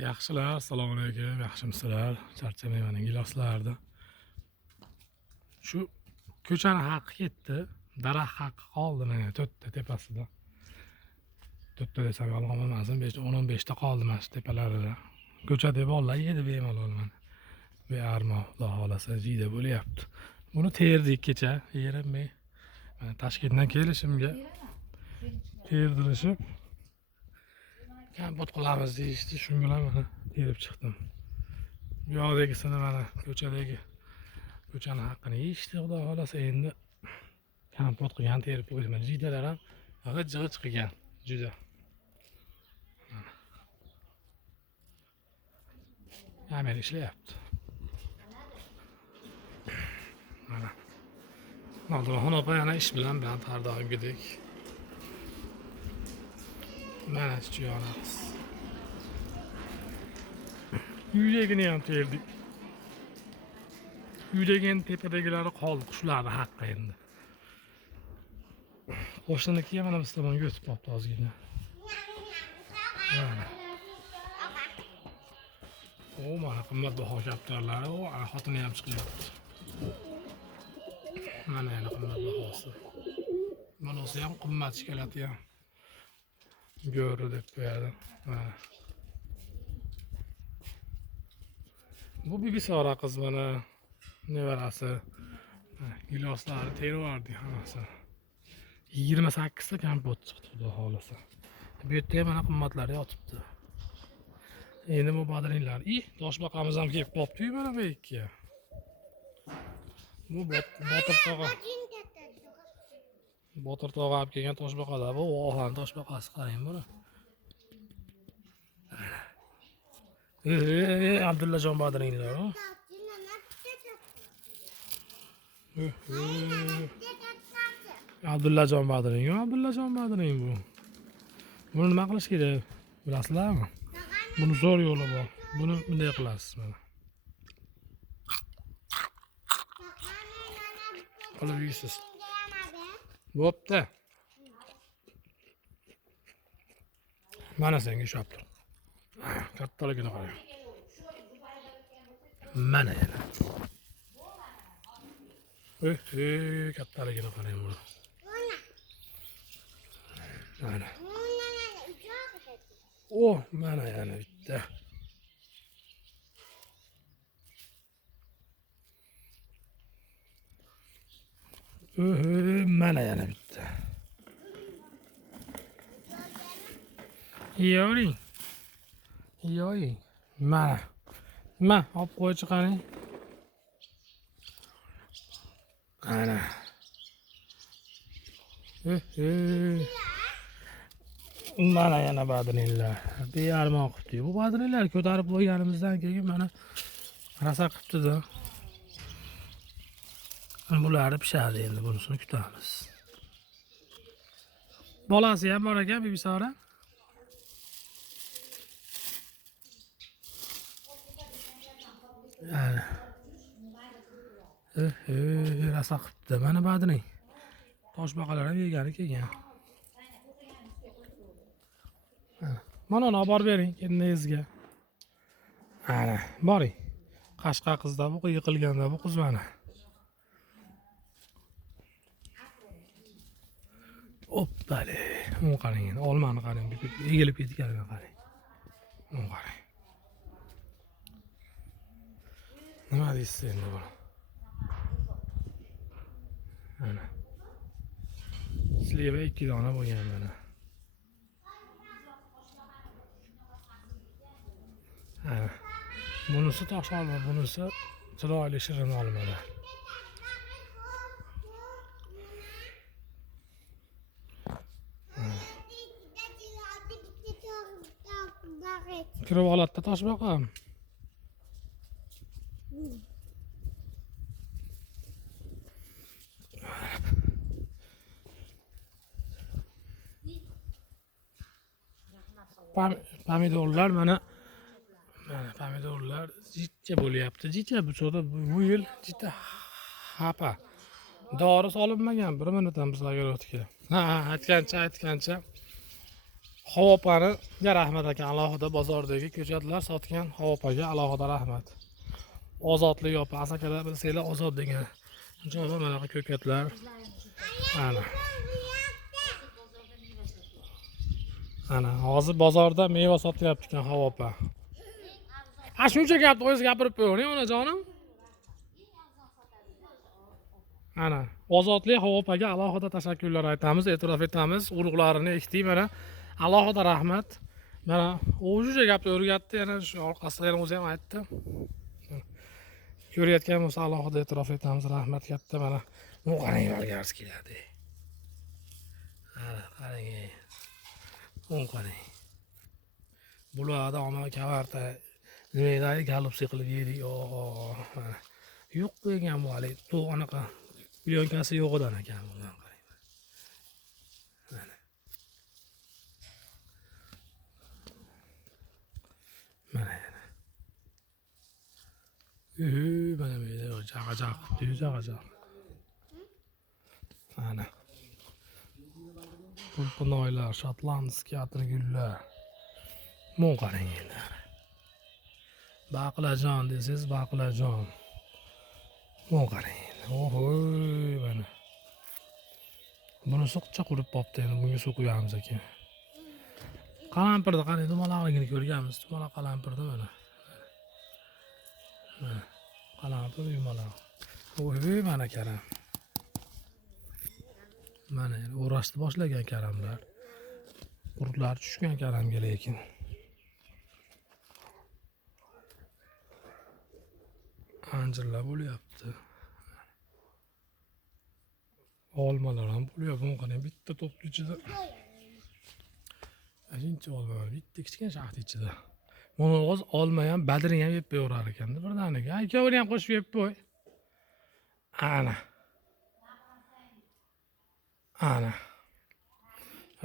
Yaxshilar, assalomu alaykum. Yaxshimisizlar? Charchamayman giloslarda. Shu ko'chani haqqi ketdi. Daraxt haqqi qoldi mana to'rtta tepasida. To'rtta desam yolg'on bo'lmasin, 10-15 ta qoldi mana shu tepalarida. Ko'chada bolalar yedi bemalol mana. Bearmo, xudo xolasa jiyda bo'lyapti. Buni terdik kecha, yerimay. Mana Toshkentdan kelishimga terdirishib kompot qilamiz deyishdi, shu bilan mana terib chiqdim. Bu yoqdagisini mana ko'chani haqqini yeyishdi, xudo xolasa endi kompot qilgan terib qo'ydim. Jiydalar ham g'ij-g'ij qilgan juda. Hamma ishlayapti. Mana. Nodiraxon opa yana ish bilan band har doimgidek. Mana shu yoqamiz. Uydagini ham terdik. Uydagin tepadagilari qoldi, qushlarni haqqi endi. Qo'shninikiga mana biz tomonga o'tib qolibdi ozgina. Mana. Mana qimmatbaho kaptarlari, xotini ham chiqyapti. Mana yana qimmatbahosi. Bunisi ham qimmat shokoladi ham. Go'ri deb qo'yadi. Mana. Bu Bibisora qiz mana nevarasi. Giloslari terib yubordik hammasi. 28 ta kompot chiqdi, xudo xolasa. Bu yerda ham mana qimmatlari yotibdi. Endi bu badrinlar. Toshbaqamiz ham kelib qolibdi-yu mana bu ikkiga. Bu Botir tog'a olib kelgan toshbaqalar. Bu Ohan toshbaqasi, qarang buni. Abdullajon badrinlar. Abdullajon badring bu. Buni nima qilish kerak? Bilasizlarmi? Buni zo'r yo'li bor. Buni bunday qilasiz mana. Qilib yeysiz. Bo'pti. Mana senga ishab tur. Kattaligini qarang. Mana yana. Kattaligini qarang buni. Mana. Mana yana bitta. Mana yana bitta. Yo'ring. Mana, olib qo'y chiqaring. Ana. Mana yana badrinlar. Bearmon qilibdi. Bu badrinlar ko'tarib qo'yganimizdan keyin mana rasa qilibdi-da. Bularni pishadi endi, bunisini kutamiz. Bolasi ham bor ekan, Bibisora. Ana. Rasa qilibdi. Mana badring. Toshbaqalar ham yegani kelgan. Mana uni olib borib bering, kendingizga. Ana, boring. Qashqa qizda bu yiqilganda bu qiz mana. Oppale. Bunu qarang, olmani qarang, egilib ketganini qarang. Bunu qarang. Nima deysiz endi buni? Mana. Sleva 2 dona bo'lgan mana. Ana. Bunisi tosh olma, bunisi chiroyli shirin olmalar. Kirib oladida toshbaqam. Pomidorlar mana pomidorlar jicha bo'lyapti. Jicha bu cho'da bu yil jicha xapa. Dori solinmagan, 1 minut ham bizlarga o'tdi. Aytgancha Havopani rahmat aka, alohida bozordagi ko'chatlar sotgan Havopaga alohida rahmat. Ozodlik opa, asakalar bilsanglar ozod degan. Jo'ra mana bu ko'katlar. Ana. Ana, hozir bozorda meva sotyapti ekan Havopa. Ha, shuncha gapni o'zingiz gapirib qo'ying, onajonim. Ana, ozodlik Havopaga alohida tashakkurlar aytamiz, e'tirof etamiz. Urug'larini ekdik mana. Alohida rahmat. Mana o'sha gapni o'rgatdi, yana shu orqasida yana o'zi ham aytdi. Ko'rayotgan bo'lsa alohida e'tirof etamiz, rahmat katta. Mana bu qarang, yorgarsi keladi. Ana, qarang. Bu qarang. Bularda omma kavarta nimaday galupsi qilib yedik. Mana. Yo'q degan bu hali. Bu anaqa plyonкасы yo'q ekan ekan bundan qarang. Mana. Mana. Mana bu jag'ajaq, jag'ajaq. Ana. Pulpinoylar, shotlandskiy atirgullar. Bu qarang endi. Baqlajon desiz, baqlajon. Bu qarang. Ohoy, mana. Buni suqcha qurib qopti endi, bunga suv quyamiz ekan. Qalampirni qarang, dumalaqligini ko'rganmiz. Dumaloq qalampirni mana. Mana. Qalampir yumaloq. Ohoy, mana karam. Mana o'rashni boshlagan karamlar. Qurtlar tushgan karamga lekin. Anjirlar bo'lyapti. Olmalar ham bo'lyapti. Bu qarang, bitta to'pni ichida. Ancha olma, bitta kichkina shaxt ichida. Buni o'z olma ham, badring ham yeb qo'yar ekan-da birdaniga. Ikkovini ham qo'shib yeb qo'y. Ana. Ana.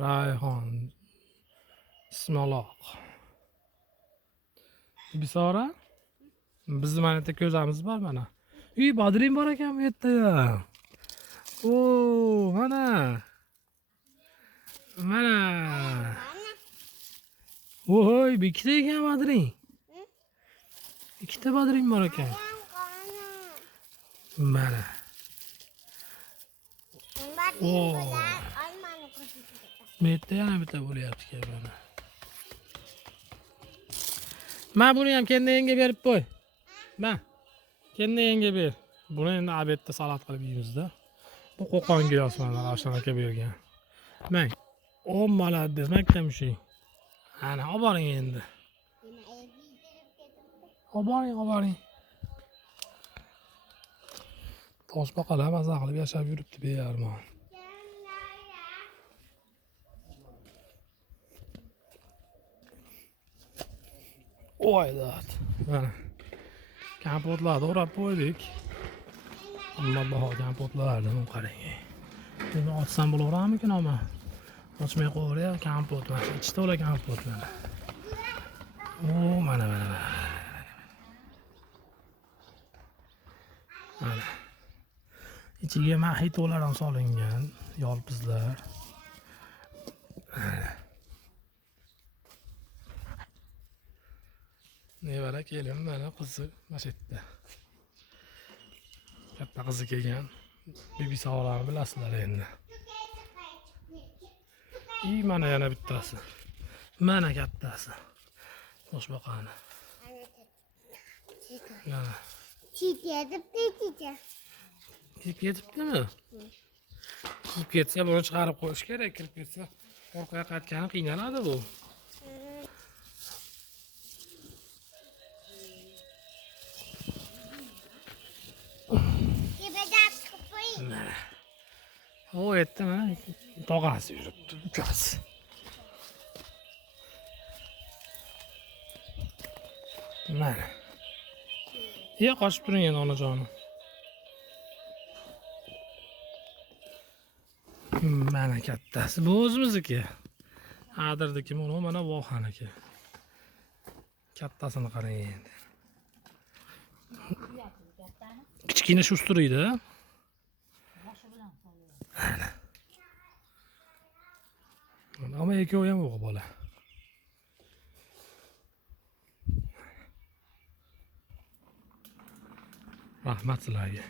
Rayhon. Ismaloq. Bisora? Bizni mana yerda ko'zamiz bor mana. Badring bor ekan bu yerda ham. Mana. Mana. Voy, ikkita ekan badring. Ikkita badring bor ekan. Mana. Metta yana bitta bo'lyapti ekan mana. Men buni ham kendayenga berib qo'y. Men kendayenga ber. Buni endi obedda salat qilib yeymiz-da. Bu qo'qon gilos mana Ravshan aka bergan. Men molodez maktamshi. Ana, olib boring endi. Olib boring. Toshbaqalar maza qilib yashab yuribdi bearmon. Oydat. Mana kompotlarni o'rab qo'ydik. Ammo baho kompotlarni qarang. Buni ochsam bo'laveradimikin ama? Ochmay qo'yar, kompot mana ichi to'la kompot mana. Mana. Mana. İçiga mahitolar ham solingan, yolpizlar. Nevara kelin mana qizi mana yerda. Katta qizi kelgan. Bibisalarni bilasizlar endi. Mana yana bittasi. Mana kattasi. Toshbaqani. Mana. Kiyib ketibdimi? Kiyib ketsa buni chiqarib qo'yish kerak, kirib ketsa orqaga qaytgani qiynaladi bu. O yerda mana tog'asi yuribdi, ukasi. Mana. Qochib turing endi onajonim. Mana kattasi bu o'zimizniki. Adirniki mana vohaniki. Kattasini qarang endi. Kichkina shusturiydi. Mana. Ammo ikkovi ham o'g'il bola. Rahmat sizlarga.